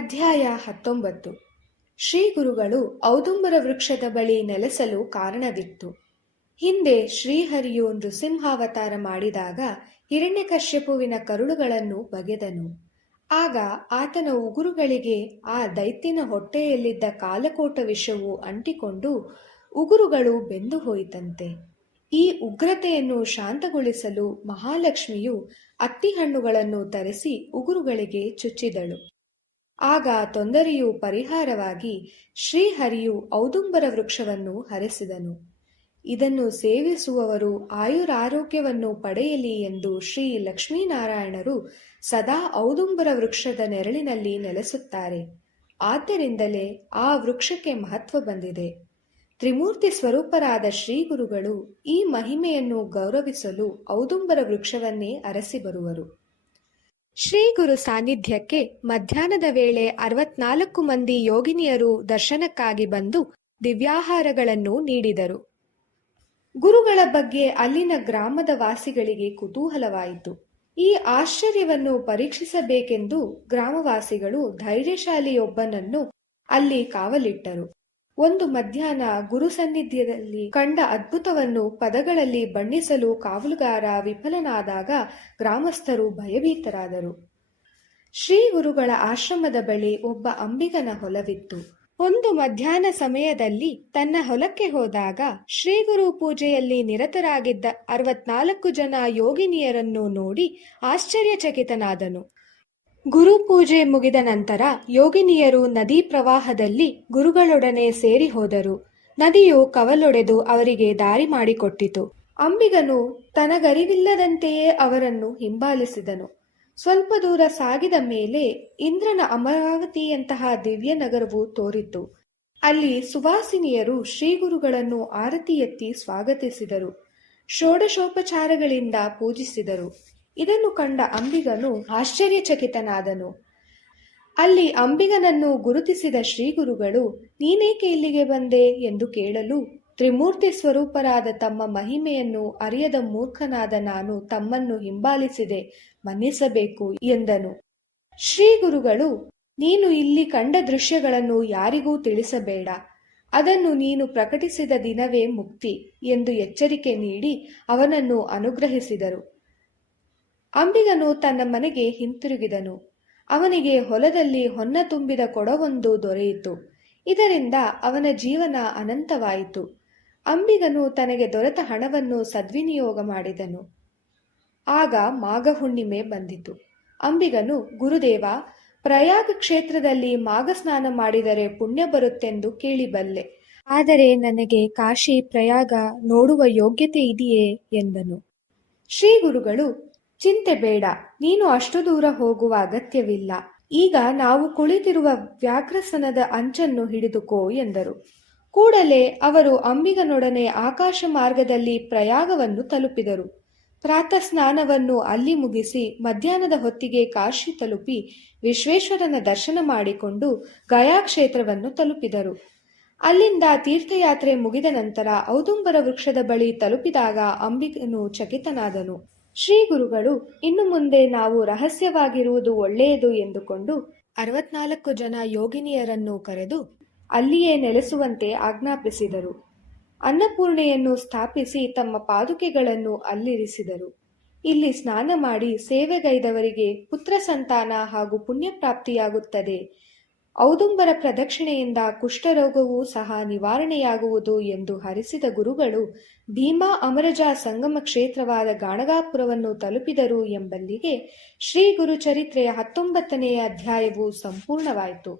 ಅಧ್ಯಾಯ 19. ಶ್ರೀ ಗುರುಗಳು ಔದುಂಬರ ವೃಕ್ಷದ ಬಳಿ ನೆಲೆಸಲು ಕಾರಣವಿತ್ತು. ಹಿಂದೆ ಶ್ರೀಹರಿಯು ನೃಸಿಂಹಾವತಾರ ಮಾಡಿದಾಗ ಹಿರಣ್ಯಕಶ್ಯಪುವಿನ ಕರುಳುಗಳನ್ನು ಬಗೆದನು. ಆಗ ಆತನ ಉಗುರುಗಳಿಗೆ ಆ ದೈತ್ಯನ ಹೊಟ್ಟೆಯಲ್ಲಿದ್ದ ಕಾಲಕೋಟ ವಿಷವು ಅಂಟಿಕೊಂಡು ಉಗುರುಗಳು ಬೆಂದು ಹೋಯಿತಂತೆ. ಈ ಉಗ್ರತೆಯನ್ನು ಶಾಂತಗೊಳಿಸಲು ಮಹಾಲಕ್ಷ್ಮಿಯು ಅತ್ತಿಹಣ್ಣುಗಳನ್ನು ತರಿಸಿ ಉಗುರುಗಳಿಗೆ ಚುಚ್ಚಿದಳು. ಆಗ ತೊಂದರೆಯು ಪರಿಹಾರವಾಗಿ ಶ್ರೀಹರಿಯು ಔದುಂಬರ ವೃಕ್ಷವನ್ನು ಹರಸಿದನು. ಇದನ್ನು ಸೇವಿಸುವವರು ಆಯುರಾರೋಗ್ಯವನ್ನು ಪಡೆಯಲಿ ಎಂದು ಶ್ರೀ ಲಕ್ಷ್ಮೀನಾರಾಯಣರು ಸದಾ ಔದುಂಬರ ವೃಕ್ಷದ ನೆರಳಿನಲ್ಲಿ ನೆಲೆಸುತ್ತಾರೆ. ಆದ್ದರಿಂದಲೇ ಆ ವೃಕ್ಷಕ್ಕೆ ಮಹತ್ವ ಬಂದಿದೆ. ತ್ರಿಮೂರ್ತಿ ಸ್ವರೂಪರಾದ ಶ್ರೀಗುರುಗಳು ಈ ಮಹಿಮೆಯನ್ನು ಗೌರವಿಸಲು ಔದುಂಬರ ವೃಕ್ಷವನ್ನೇ ಅರಸಿ ಬರುವರು. ಶ್ರೀ ಗುರು ಸಾನ್ನಿಧ್ಯಕ್ಕೆ ಮಧ್ಯಾಹ್ನದ ವೇಳೆ 64 ಮಂದಿ ಯೋಗಿನಿಯರು ದರ್ಶನಕ್ಕಾಗಿ ಬಂದು ದಿವ್ಯಾಹಾರಗಳನ್ನು ನೀಡಿದರು. ಗುರುಗಳ ಬಗ್ಗೆ ಅಲ್ಲಿನ ಗ್ರಾಮದ ವಾಸಿಗಳಿಗೆ ಕುತೂಹಲವಾಯಿತು. ಈ ಆಶ್ಚರ್ಯವನ್ನು ಪರೀಕ್ಷಿಸಬೇಕೆಂದು ಗ್ರಾಮವಾಸಿಗಳು ಧೈರ್ಯಶಾಲಿಯೊಬ್ಬನನ್ನು ಅಲ್ಲಿ ಕಾವಲಿಟ್ಟರು. ಒಂದು ಮಧ್ಯಾಹ್ನ ಗುರು ಸನ್ನಿಧ್ಯದಲ್ಲಿ ಕಂಡ ಅದ್ಭುತವನ್ನು ಪದಗಳಲ್ಲಿ ಬಣ್ಣಿಸಲು ಕಾವಲುಗಾರ ವಿಫಲನಾದಾಗ ಗ್ರಾಮಸ್ಥರು ಭಯಭೀತರಾದರು. ಶ್ರೀ ಗುರುಗಳ ಆಶ್ರಮದ ಬಳಿ ಒಬ್ಬ ಅಂಬಿಗನ ಹೊಲವಿತ್ತು. ಒಂದು ಮಧ್ಯಾಹ್ನ ಸಮಯದಲ್ಲಿ ತನ್ನ ಹೊಲಕ್ಕೆ ಹೋದಾಗ ಶ್ರೀಗುರು ಪೂಜೆಯಲ್ಲಿ ನಿರತರಾಗಿದ್ದ 64 ಜನ ಯೋಗಿನಿಯರನ್ನು ನೋಡಿ ಆಶ್ಚರ್ಯಚಕಿತನಾದನು. ಗುರು ಪೂಜೆ ಮುಗಿದ ನಂತರ ಯೋಗಿನಿಯರು ನದಿ ಪ್ರವಾಹದಲ್ಲಿ ಗುರುಗಳೊಡನೆ ಸೇರಿ ಹೋದರು. ನದಿಯು ಕವಲೊಡೆದು ಅವರಿಗೆ ದಾರಿ ಮಾಡಿಕೊಟ್ಟಿತು. ಅಂಬಿಗನು ತನಗರಿವಿಲ್ಲದಂತೆಯೇ ಅವರನ್ನು ಹಿಂಬಾಲಿಸಿದನು. ಸ್ವಲ್ಪ ದೂರ ಸಾಗಿದ ಮೇಲೆ ಇಂದ್ರನ ಅಮರಾವತಿಯಂತಹ ದಿವ್ಯ ನಗರವು ತೋರಿತು. ಅಲ್ಲಿ ಸುವಾಸಿನಿಯರು ಶ್ರೀಗುರುಗಳನ್ನು ಆರತಿ ಎತ್ತಿ ಸ್ವಾಗತಿಸಿದರು. ಷೋಡಶೋಪಚಾರಗಳಿಂದ ಪೂಜಿಸಿದರು. ಇದನ್ನು ಕಂಡ ಅಂಬಿಗನು ಆಶ್ಚರ್ಯಚಕಿತನಾದನು. ಅಲ್ಲಿ ಅಂಬಿಗನನ್ನು ಗುರುತಿಸಿದ ಶ್ರೀಗುರುಗಳು, ನೀನೇಕೆ ಇಲ್ಲಿಗೆ ಬಂದೆ ಎಂದು ಕೇಳಲು, ತ್ರಿಮೂರ್ತಿ ಸ್ವರೂಪರಾದ ತಮ್ಮ ಮಹಿಮೆಯನ್ನು ಅರಿಯದ ಮೂರ್ಖನಾದ ನಾನು ತಮ್ಮನ್ನು ಹಿಂಬಾಲಿಸಿದೆ, ಮನ್ನಿಸಬೇಕು ಎಂದನು. ಶ್ರೀಗುರುಗಳು, ನೀನು ಇಲ್ಲಿ ಕಂಡ ದೃಶ್ಯಗಳನ್ನು ಯಾರಿಗೂ ತಿಳಿಸಬೇಡ, ಅದನ್ನು ನೀನು ಪ್ರಕಟಿಸಿದ ದಿನವೇ ಮುಕ್ತಿ ಎಂದು ಎಚ್ಚರಿಕೆ ನೀಡಿ ಅವನನ್ನು ಅನುಗ್ರಹಿಸಿದರು. ಅಂಬಿಗನು ತನ್ನ ಮನೆಗೆ ಹಿಂತಿರುಗಿದನು. ಅವನಿಗೆ ಹೊಲದಲ್ಲಿ ಹೊನ್ನ ತುಂಬಿದ ಕೊಡವೊಂದು ದೊರೆಯಿತು. ಇದರಿಂದ ಅವನ ಜೀವನ ಅನಂತವಾಯಿತು. ಅಂಬಿಗನು ತನಗೆ ದೊರೆತ ಹಣವನ್ನು ಸದ್ವಿನಿಯೋಗ ಮಾಡಿದನು. ಆಗ ಮಾಘ ಹುಣ್ಣಿಮೆ ಬಂದಿತು. ಅಂಬಿಗನು, ಗುರುದೇವ, ಪ್ರಯಾಗ ಕ್ಷೇತ್ರದಲ್ಲಿ ಮಾಘ ಸ್ನಾನ ಮಾಡಿದರೆ ಪುಣ್ಯ ಬರುತ್ತೆಂದು ಕೇಳಿಬಲ್ಲೆ. ಆದರೆ ನನಗೆ ಕಾಶಿ ಪ್ರಯಾಗ ನೋಡುವ ಯೋಗ್ಯತೆ ಇದೆಯೇ ಎಂದನು. ಶ್ರೀ ಗುರುಗಳು, ಚಿಂತೆ ಬೇಡ, ನೀನು ಅಷ್ಟು ದೂರ ಹೋಗುವ ಅಗತ್ಯವಿಲ್ಲ. ಈಗ ನಾವು ಕುಳಿತಿರುವ ವ್ಯಾಘ್ರಸನದ ಅಂಚನ್ನು ಹಿಡಿದುಕೋ ಎಂದರು. ಕೂಡಲೇ ಅವರು ಅಂಬಿಗನೊಡನೆ ಆಕಾಶ ಮಾರ್ಗದಲ್ಲಿ ಪ್ರಯಾಗವನ್ನು ತಲುಪಿದರು. ಪ್ರಾತಃ ಸ್ನಾನವನ್ನು ಅಲ್ಲಿ ಮುಗಿಸಿ ಮಧ್ಯಾಹ್ನದ ಹೊತ್ತಿಗೆ ಕಾಶಿ ತಲುಪಿ ವಿಶ್ವೇಶ್ವರನ ದರ್ಶನ ಮಾಡಿಕೊಂಡು ಗಯಾ ಕ್ಷೇತ್ರವನ್ನು ತಲುಪಿದರು. ಅಲ್ಲಿಂದ ತೀರ್ಥಯಾತ್ರೆ ಮುಗಿದ ನಂತರ ಔದುಂಬರ ವೃಕ್ಷದ ಬಳಿ ತಲುಪಿದಾಗ ಅಂಬಿಗನು ಚಕಿತನಾದನು. ಶ್ರೀ ಗುರುಗಳು, ಇನ್ನು ಮುಂದೆ ನಾವು ರಹಸ್ಯವಾಗಿರುವುದು ಒಳ್ಳೆಯದು ಎಂದುಕೊಂಡು 64 ಜನ ಯೋಗಿನಿಯರನ್ನು ಕರೆದು ಅಲ್ಲಿಯೇ ನೆಲೆಸುವಂತೆ ಆಜ್ಞಾಪಿಸಿದರು. ಅನ್ನಪೂರ್ಣೆಯನ್ನು ಸ್ಥಾಪಿಸಿ ತಮ್ಮ ಪಾದುಕೆಗಳನ್ನು ಅಲ್ಲಿರಿಸಿದರು. ಇಲ್ಲಿ ಸ್ನಾನ ಮಾಡಿ ಸೇವೆಗೈದವರಿಗೆ ಪುತ್ರ ಸಂತಾನ ಹಾಗೂ ಪುಣ್ಯಪ್ರಾಪ್ತಿಯಾಗುತ್ತದೆ. ಔದುಂಬರ ಪ್ರದಕ್ಷಿಣೆಯಿಂದ ಕುಷ್ಠರೋಗವೂ ಸಹ ನಿವಾರಣೆಯಾಗುವುದು ಎಂದು ಹರಿಸಿದ ಗುರುಗಳು ಭೀಮಾ ಅಮರಜ ಸಂಗಮ ಕ್ಷೇತ್ರವಾದ ಗಾಣಗಾಪುರವನ್ನು ತಲುಪಿದರು ಎಂಬಲ್ಲಿಗೆ ಶ್ರೀ ಗುರು ಚರಿತ್ರೆಯ 19ನೇ ಅಧ್ಯಾಯವು ಸಂಪೂರ್ಣವಾಯಿತು.